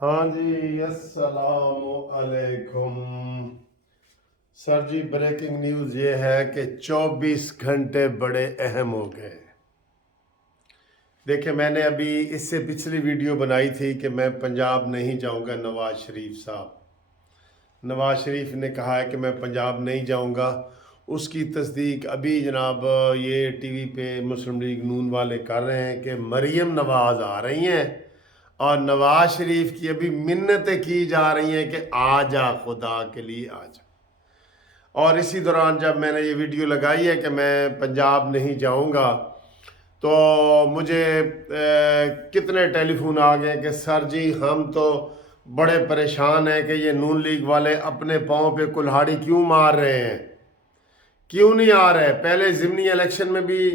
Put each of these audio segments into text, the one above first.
हाँ जी, अस्सलाम अलैकुम। सर जी, ब्रेकिंग न्यूज़ ये है कि 24 घंटे बड़े अहम हो गए। देखिए, मैंने अभी इससे पिछली वीडियो बनाई थी कि मैं पंजाब नहीं जाऊंगा। नवाज शरीफ ने कहा है कि मैं पंजाब नहीं जाऊंगा। उसकी तस्दीक अभी जनाब ये टीवी पे मुस्लिम लीग नून वाले कर रहे हैं कि मरीम नवाज आ रही हैं और नवाज शरीफ की अभी मिन्नतें की जा रही हैं कि आ जा, खुदा के लिए आ जा। और इसी दौरान जब मैंने ये वीडियो लगाई है कि मैं पंजाब नहीं जाऊंगा, तो मुझे कितने टेलीफोन आ गए कि सर जी हम तो बड़े परेशान हैं कि ये नून लीग वाले अपने पाँव पे कुल्हाड़ी क्यों मार रहे हैं, क्यों नहीं आ रहे। पहले ज़िमनी इलेक्शन में भी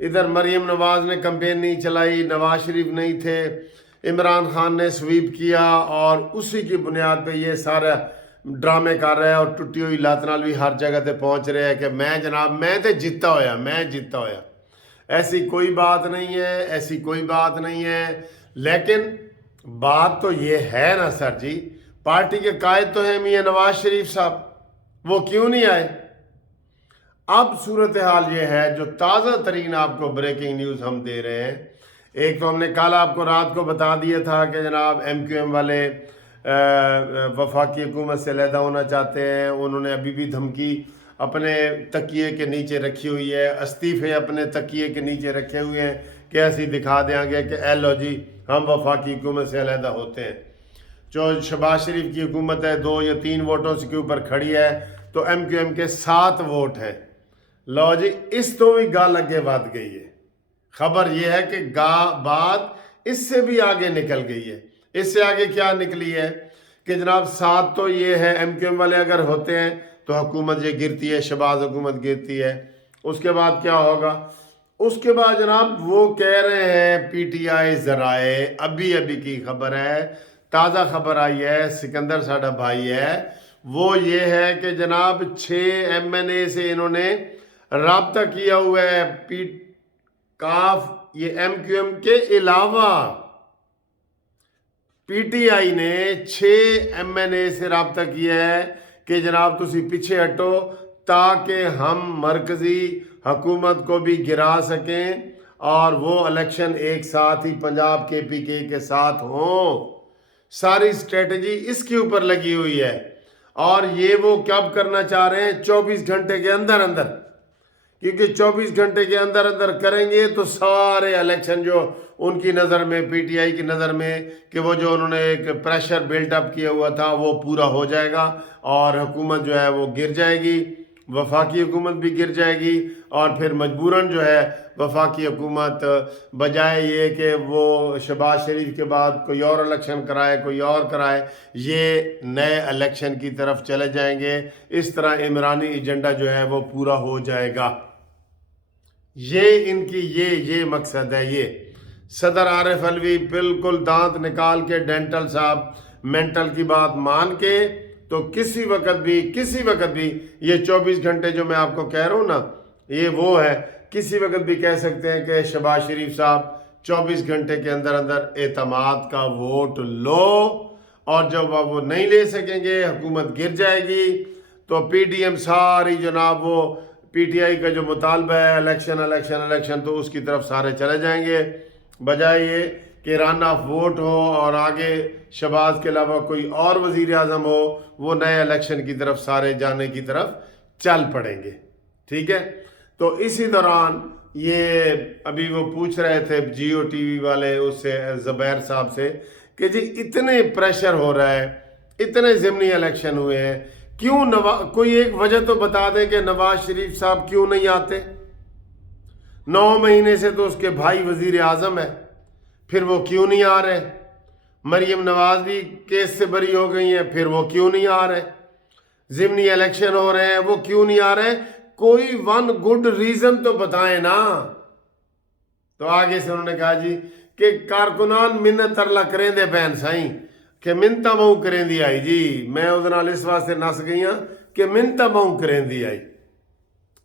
इधर मरीम नवाज ने कैंपेन नहीं चलाई, नवाज शरीफ नहीं थे, इमरान खान ने स्वीप किया और उसी की बुनियाद पे ये सारा ड्रामे कर रहे हैं और टुटी हुई लात नाल भी हर जगह ते पहुंच रहे हैं कि मैं जनाब मैं तो जीता होया। ऐसी कोई बात नहीं है, ऐसी कोई बात नहीं है। लेकिन बात तो ये है ना सर जी, पार्टी के कायद तो हैं मियां नवाज शरीफ साहब, वो क्यों नहीं आए। अब सूरत हाल ये है, जो ताज़ा तरीन आपको ब्रेकिंग न्यूज़ हम दे रहे हैं। एक तो हमने कल आपको रात को बता दिया था कि जनाब MQM वाले वफाकी हुकूमत से अलहदा होना चाहते हैं। उन्होंने अभी भी धमकी अपने तकिए के नीचे रखी हुई है, इस्तीफे अपने तकिए के नीचे रखे हुए हैं कि ऐसे दिखा देंगे कि ए लो जी हम वफाकी हुकूमत से अलहदा होते हैं। जो शहबाज शरीफ की हुकूमत है 2 या 3 वोटों के ऊपर खड़ी है, तो MQM के 7 वोट हैं। लो जी, इस तो भी गल अगे बढ़ गई है। खबर यह है कि बात इससे भी आगे निकल गई है। इससे आगे क्या निकली है कि जनाब 7 तो ये है, MQM वाले अगर होते हैं तो हुकूमत ये गिरती है, शहबाज हुकूमत गिरती है। उसके बाद क्या होगा? उसके बाद जनाब वो कह रहे हैं PTI जराए, अभी अभी की खबर है, ताज़ा खबर आई है, सिकंदर साडा भाई है, वो ये है कि जनाब 6 MNA से इन्होंने राब्ता किया हुआ है। काफ ये MQM के अलावा PTI ने 6 MNA से राब्ता किया है कि जनाब तुसी पीछे हटो ताकि हम मरकजी हुकूमत को भी गिरा सकें और वो इलेक्शन एक साथ ही पंजाब KPK के साथ हों। सारी स्ट्रेटजी इसके ऊपर लगी हुई है और ये वो कब करना चाह रहे हैं? 24 घंटे के अंदर अंदर, क्योंकि 24 घंटे के अंदर अंदर करेंगे तो सारे इलेक्शन जो उनकी नज़र में, PTI की नज़र में, कि वो जो उन्होंने एक प्रेशर बिल्टअप किया हुआ था वो पूरा हो जाएगा और हुकूमत जो है वो गिर जाएगी, वफाकी हुकूमत भी गिर जाएगी। और फिर मजबूरन जो है वफाकी हुकूमत बजाय ये कि वो शहबाज शरीफ के बाद कोई और इलेक्शन कराए, कोई और कराए, ये नए इलेक्शन की तरफ चले जाएंगे। इस तरह इमरानी एजेंडा जो है वो पूरा हो जाएगा। ये इनकी ये मकसद है। ये सदर आरिफ अलवी बिल्कुल दांत निकाल के डेंटल साहब मेंटल की बात मान के, तो किसी वक्त भी ये 24 घंटे जो मैं आपको कह रहा हूँ ना, ये वो है, किसी वक्त भी कह सकते हैं कि शहबाज शरीफ साहब 24 घंटे के अंदर अंदर एतमाद का वोट लो, और जब वो नहीं ले सकेंगे, हुकूमत गिर जाएगी, तो PDM सारी जनाब वो PTI का जो मुतालबा है इलेक्शन तो उसकी तरफ सारे चले जाएंगे, बजाय ये कि रन ऑफ वोट हो और आगे शहबाज के अलावा कोई और वजीर आज़म हो, वो नए इलेक्शन की तरफ सारे जाने की तरफ चल पड़ेंगे। ठीक है, तो इसी दौरान ये अभी वो पूछ रहे थे Jio TV वाले उससे, ज़ुबैर साहब से, कि जी इतने प्रेशर हो रहा है, इतने ज़िमनी इलेक्शन हुए हैं, क्यों कोई एक वजह तो बता दें कि नवाज शरीफ साहब क्यों नहीं आते। 9 महीने से तो उसके भाई वजीर आज़म है, फिर वो क्यों नहीं आ रहे। मरीम नवाज भी केस से बरी हो गई हैं, फिर वो क्यों नहीं आ रहे। ज़िमनी इलेक्शन हो रहे हैं, वो क्यों नहीं आ रहे। कोई वन गुड रीजन तो बताएं ना। तो आगे से उन्होंने कहा जी कि कारकुनान मिन्नत तरला करें दे बैन साई, कि मिन्नता महू करें दी आई जी, मैं उस नाल इस वास्ते नस गई हाँ कि मिन्नता महू करें दी आई।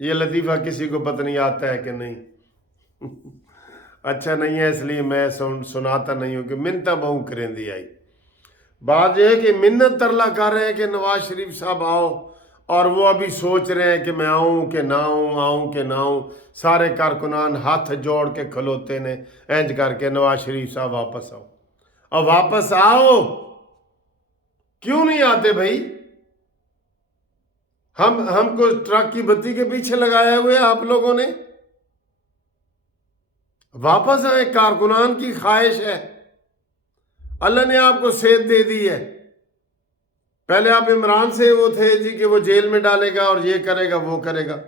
ये लतीफ़ा किसी को पता नहीं आता है कि नहीं? अच्छा नहीं है, इसलिए मैं सुनाता नहीं हूँ कि मिन्नता महू करें दी आई। बात यह है कि मिन्नत तरला कर रहे हैं कि नवाज शरीफ साहब आओ, और वो अभी सोच रहे हैं कि मैं आऊं कि ना आऊं, आऊं कि ना आऊं। सारे कारकुनान हाथ जोड़ के खलोते ने इंज करके, नवाज शरीफ साहब वापस आओ। अब वापस आओ, क्यों नहीं आते भाई? हमको ट्रक की बत्ती के पीछे लगाए हुए आप लोगों ने। वापस आए, कारकुनान की ख्वाहिश है, अल्लाह ने आपको सेहत दे दी है। पहले आप इमरान से वो थे जी कि वो जेल में डालेगा और ये करेगा वो करेगा,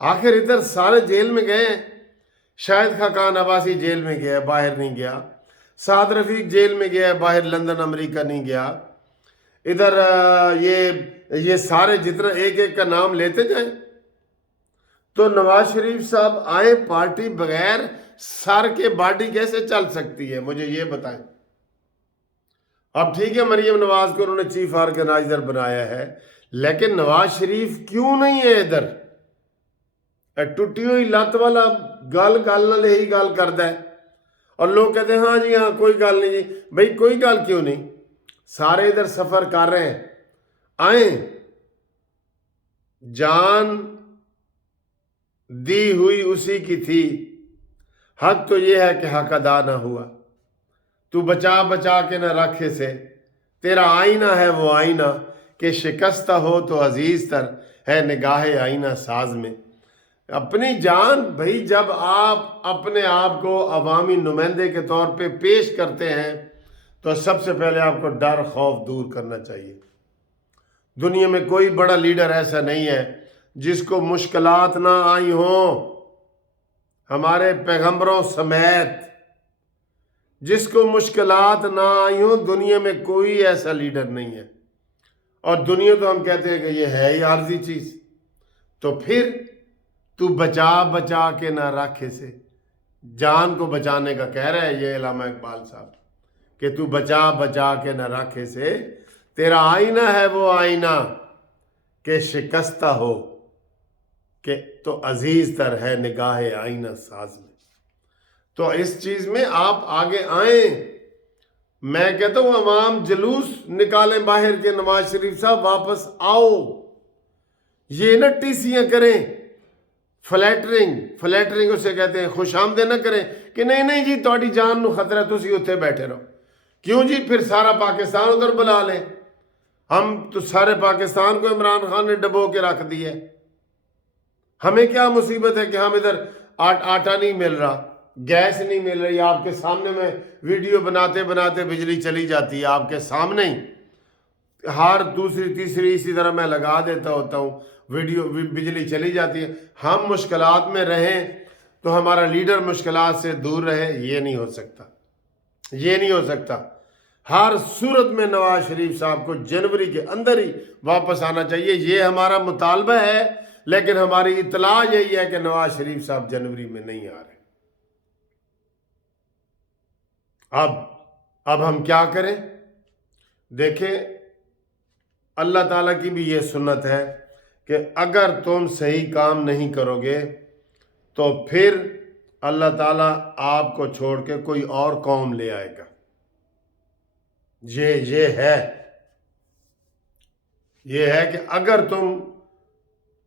आखिर इधर सारे जेल में गए हैं। शाहिद खाकान अब्बासी जेल में गया, बाहर नहीं गया। साद रफीक जेल में गया, बाहर लंदन अमेरिका नहीं गया। इधर ये सारे जितना एक एक का नाम लेते जाए। तो नवाज शरीफ साहब आए, पार्टी बगैर सर के बॉडी कैसे चल सकती है, मुझे ये बताएं। अब ठीक है, मरियम नवाज को उन्होंने चीफ ऑर्गेनाइजर बनाया है, लेकिन नवाज शरीफ क्यों नहीं है इधर? टुटी हुई लत वाला गल गल नाल यही गल करता है, और लोग कहते हैं हाँ जी हाँ कोई गल नहीं जी। भाई कोई गल क्यों नहीं? सारे इधर सफर कर रहे हैं, आए। जान दी हुई उसी की थी, हक तो ये है कि हक अदा ना हुआ। तू बचा बचा के न रखे से, तेरा आईना है वो आईना कि शिकस्ता हो तो अजीज तर है निगाह आईना साज में। अपनी जान भाई, जब आप अपने आप को अवामी नुमाइंदे के तौर पे पेश करते हैं तो सबसे पहले आपको डर खौफ दूर करना चाहिए। दुनिया में कोई बड़ा लीडर ऐसा नहीं है जिसको मुश्किलात ना आई हों, हमारे पैगंबरों समेत जिसको मुश्किलात ना आई हों, दुनिया में कोई ऐसा लीडर नहीं है। और दुनिया तो हम कहते हैं कि ये है ही आर्जी चीज। तो फिर तू बचा बचा के ना रखे से, जान को बचाने का कह रहा है ये अल्लामा इकबाल साहब, कि तू बचा बचा के ना रखे से, तेरा आईना है वो आईना के शिकस्ता हो कि तो अजीज तर है निगाह आईना साज में। तो इस चीज में आप आगे आए। मैं कहता हूं अवाम जुलूस निकालें बाहर के, नवाज शरीफ साहब वापस आओ। ये न टीसियां करें, फ्लैटरिंग उसे कहते हैं, खुशामदे न करें कि नहीं नहीं जी तुम्हारी जान नू खतरा, तुसी उत्थे बैठे रहो। क्यों जी? फिर सारा पाकिस्तान उधर बुला लें। हम तो सारे पाकिस्तान को इमरान खान ने डबो के रख दिया। हमें क्या मुसीबत है कि हम इधर आटा नहीं मिल रहा, गैस नहीं मिल रही, आपके सामने में वीडियो बनाते बनाते बिजली चली जाती है, आपके सामने ही। हर दूसरी तीसरी इसी तरह मैं लगा देता होता हूँ, वीडियो बिजली चली जाती है। हम मुश्किलात में रहें तो हमारा लीडर मुश्किलात से दूर रहे, ये नहीं हो सकता, ये नहीं हो सकता। हर सूरत में नवाज शरीफ साहब को जनवरी के अंदर ही वापस आना चाहिए, ये हमारा मुतालबा है। लेकिन हमारी इतला यही है कि नवाज शरीफ साहब जनवरी में नहीं आ रहे। अब हम क्या करें? देखें, अल्लाह ताला की भी ये सुन्नत है कि अगर तुम सही काम नहीं करोगे तो फिर अल्लाह ताला आपको छोड़ के कोई और कौम ले आएगा। ये है कि अगर तुम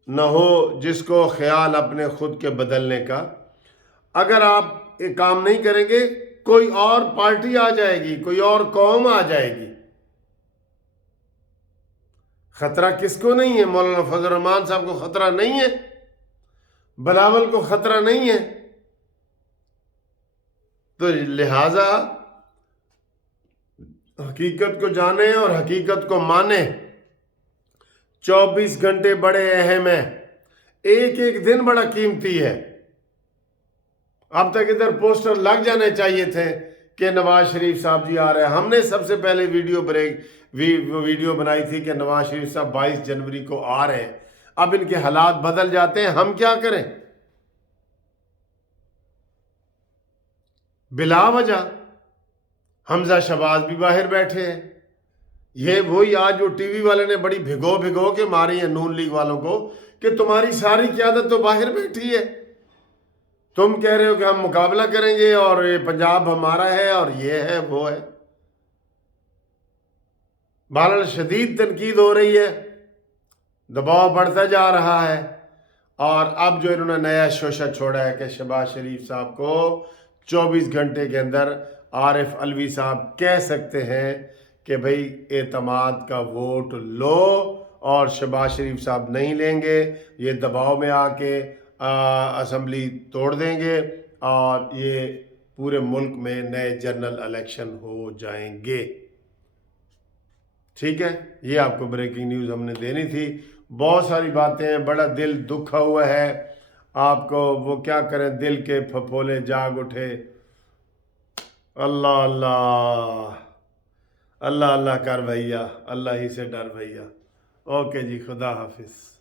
न हो जिसको ख्याल अपने खुद के बदलने का, अगर आप ये काम नहीं करेंगे कोई और पार्टी आ जाएगी, कोई और कौम आ जाएगी। खतरा किसको नहीं है? मौलाना फजल रहमान साहब को खतरा नहीं है, बिलावल को खतरा नहीं है। तो लिहाजा हकीकत को जाने और हकीकत को माने। 24 घंटे बड़े अहम है, एक एक दिन बड़ा कीमती है। अब तक इधर पोस्टर लग जाने चाहिए थे कि नवाज शरीफ साहब जी आ रहे हैं। हमने सबसे पहले वीडियो बनाई थी कि नवाज शरीफ साहब 22 जनवरी को आ रहे हैं। अब इनके हालात बदल जाते हैं, हम क्या करें? बिला वजह हमजा शहबाज भी बाहर बैठे हैं। ये वही आज जो टीवी वाले ने बड़ी भिगो भिगो के मारी है नून लीग वालों को कि तुम्हारी सारी क़यादत तो बाहर बैठी है, तुम कह रहे हो कि हम मुकाबला करेंगे और ये पंजाब हमारा है और ये है वो है। बहरहाल शदीद तनकीद हो रही है, दबाव बढ़ता जा रहा है, और अब जो इन्होंने नया शोशा छोड़ा है कि शहबाज शरीफ साहब को 24 घंटे के अंदर आरिफ अलवी साहब कह सकते हैं कि भाई एतमाद का वोट लो, और शहबाज शरीफ साहब नहीं लेंगे, ये दबाव में आके असम्बली तोड़ देंगे और ये पूरे मुल्क में नए जनरल इलेक्शन हो जाएंगे। ठीक है, ये आपको ब्रेकिंग न्यूज़ हमने देनी थी। बहुत सारी बातें हैं, बड़ा दिल दुखा हुआ है, आपको वो क्या करें, दिल के फफोले जाग उठे। अल्लाह अल्लाह अल्लाह अल्लाह कर भैया, अल्लाह ही से डर भैया। ओके जी, खुदा हाफिज़।